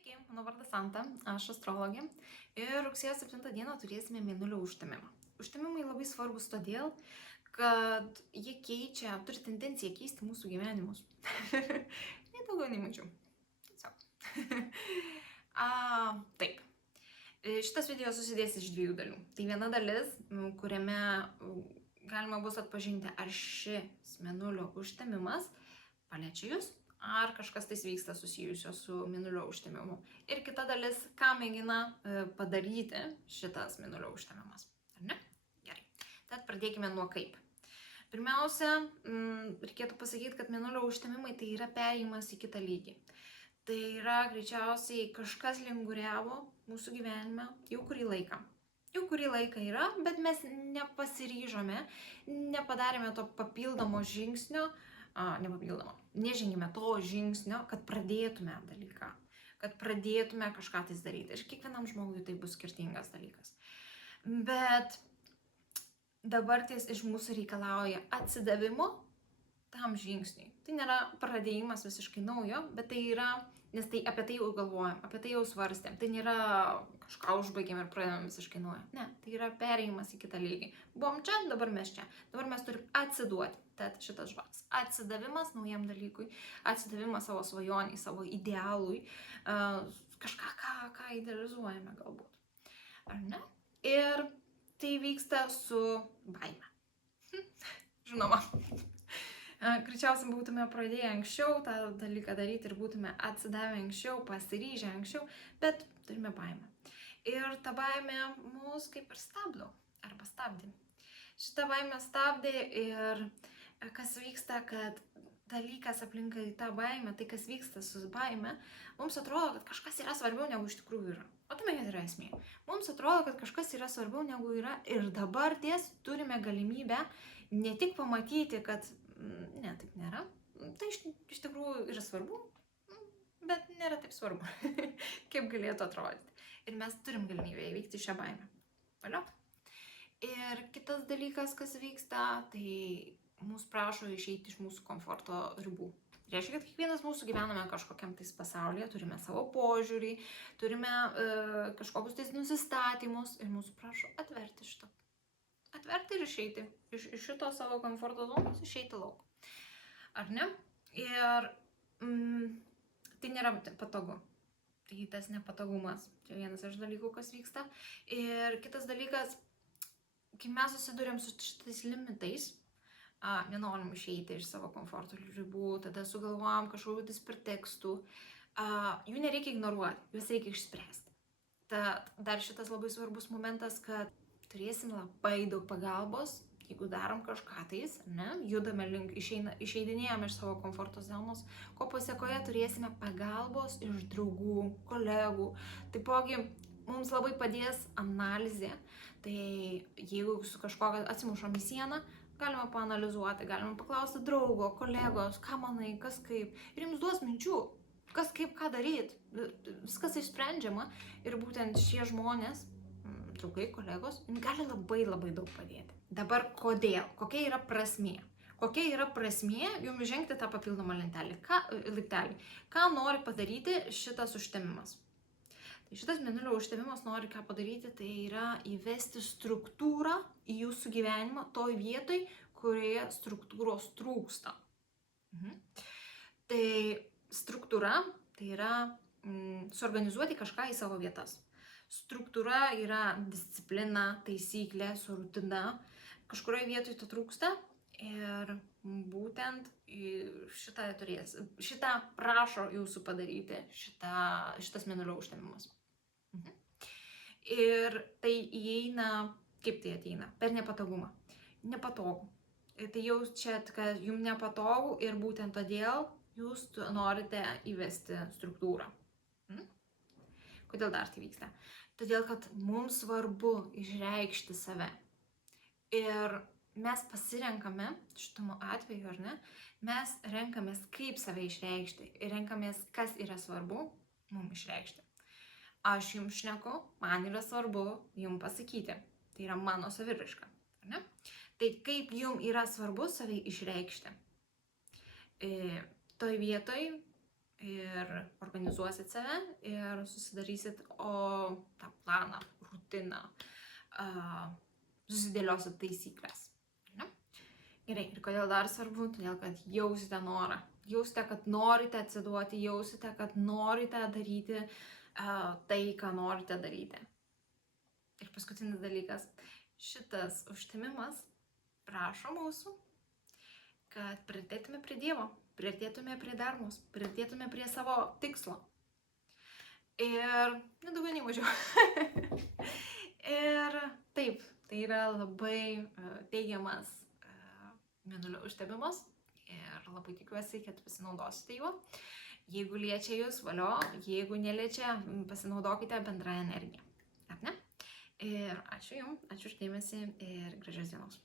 Sveiki, mano vardas Santa, aš astrologė ir rugsėjo 7 dieną turėsime mėnulio užtemimą. Užtemimai labai svarbus todėl, kad jie turi tendenciją keisti mūsų gyvenimus. Nei daugiau, nei mažiau. Tiesiog. Taip. Šitas video susidės iš dviejų dalių. Tai viena dalis, kuriame galima bus atpažinti, ar šis mėnulio užtemimas paliečia jūs, ar kažkas tais vyksta susijusio su mėnulio užtemimu. Ir kita dalis, ką mėgina padaryti šitas mėnulio užtemimas. Ar ne? Gerai. Tad pradėkime nuo kaip. Pirmiausia, reikėtų pasakyti, kad mėnulio užtemimai tai yra perėjimas į kitą lygį. Tai yra greičiausiai kažkas linguriavo mūsų gyvenime jau kurį laiką. Jau kurį laiką yra, bet mes nepasiryžome, nepadarėme to papildomo žingsnio, nežengėme to žingsnio, kad pradėtume dalyką, kad pradėtume kažką tais daryti. Ir kiekvienam žmogui tai bus skirtingas dalykas. Bet dabartis iš mūsų reikalauja atsidavimo tam žingsniui. Tai nėra pradėjimas visiškai naujo, bet tai yra, nes tai apie tai jau galvojam, apie tai jau svarstėm. Tai nėra kažką užbaigėm ir pradėjom visiškai naujo. Ne, tai yra perėjimas į kitą lygį. Buvom čia, dabar mes čia. Dabar mes turim atsiduoti. Tad šitas žodis. Atsidavimas naujam dalykui, atsidavimas savo svajoniai, savo idealui, kažką, ką idealizuojame galbūt. Ar ne? Ir tai vyksta su baime. Žinoma. Greičiausiai būtume pradėję anksčiau tą dalyką daryti ir būtume atsidavę anksčiau, pasiryžę anksčiau, bet turime baimę. Ir ta baimė mus kaip ir stabdo, arba stabdė. Šitą baimę stabdė ir kas vyksta, kad dalykas aplinkai tą baimę, tai kas vyksta su baime, mums atrodo, kad kažkas yra svarbiau negu iš tikrųjų yra. O tame yra esmė. Mums atrodo, kad kažkas yra svarbiau negu yra ir dabar turime galimybę ne tik pamatyti, kad ne, taip nėra. Tai iš tikrųjų yra svarbu, bet nėra taip svarbu, kaip galėtų atrodyti. Ir mes turim galimybę įveikti šią baimę. Valio? Ir kitas dalykas, kas vyksta, tai mūsų prašo išeiti iš mūsų komforto ribų. Reiškia, kad kiekvienas mūsų gyvename kažkokiam tais pasaulyje, turime savo požiūrį, turime kažkokius tais nusistatymus ir mūsų prašo atverti šitą. Atverti ir išeiti iš šito savo komforto zonos, išeiti lauk. Ar ne? Ir tai nėra patogu. Tai tas nepatogumas. Tai vienas iš dalykų, kas vyksta. Ir kitas dalykas, kai mes susidurėm su šitais limitais, nenorim išeiti iš savo komforto ribų, tada sugalvojam kažkokių pretekstų, jų nereikia ignoruoti, juos reikia išspręsti. Dar šitas labai svarbus momentas, kad turėsim labai daug pagalbos, jeigu darom kažką tais, ne, judame link, išeidinėjame iš savo komforto zonos, ko pasiekoje turėsime pagalbos iš draugų, kolegų. Taipogi mums labai padės analizė, tai jeigu su kažko atsimušom į sieną, galima paanalizuoti, galima paklausti draugo, kolegos, ką manai, kas kaip. Ir jums duos minčių, kas kaip, ką daryti. Viskas išsprendžiama ir būtent šie žmonės, draugai, kolegos, gali labai labai daug padėti. Dabar kodėl? Kokia yra prasmė? Kokia yra prasmė jums žengti tą papildomą laiptelį? Ką nori padaryti šitas užtemimas? Tai šitas mėnulio užtemimas nori ką padaryti, tai yra įvesti struktūrą į jūsų gyvenimą toj vietoj, kurioje struktūros trūksta. Tai struktūra, tai yra suorganizuoti kažką į savo vietas. Struktūra yra disciplina, taisyklė, su rutina. Kažkurioje vietoje to trūksta ir būtent šitą prašo jūsų padaryti, šitas mėnulio užtemimas. Ir tai įeina, kaip tai ateina? Per nepatogumą. Nepatogu. Tai jaučiat, kad jums nepatogu ir būtent todėl jūs norite įvesti struktūrą. Kodėl dar tai vyksta? Todėl, kad mums svarbu išreikšti save. Ir mes pasirenkame, šitumo atveju, ar ne, mes renkamės, kaip save išreikšti ir renkamės, kas yra svarbu mums išreikšti. Aš jums šneku, man yra svarbu jums pasakyti. Tai yra mano saviraiška. Tai kaip jums yra svarbu save išreikšti? Toj vietoj ir organizuosit save ir susidarysit tą planą, rutiną, susidėliosit taisyklės. Ne? Gerai, ir kodėl dar svarbu? Todėl, kad jausite norą. Jausite, kad norite atsiduoti, jausite, kad norite daryti tai, ką norite daryti. Ir paskutinis dalykas. Šitas užtemimas prašo mūsų, kad priartėtume prie Dievo, priartėtume prie darnos, priartėtume prie savo tikslo. Ir nedaugiau nei mažiau. Ir taip, tai yra labai teigiamas mėnulio užtebimas ir labai tikiuosi, kad pasinaudosite juo. Jeigu liečia jūs, valio, jeigu neliečia, pasinaudokite bendrą energiją. Ar ne? Ir ačiū Jums, ačiū už dėmesį ir gražios dienos.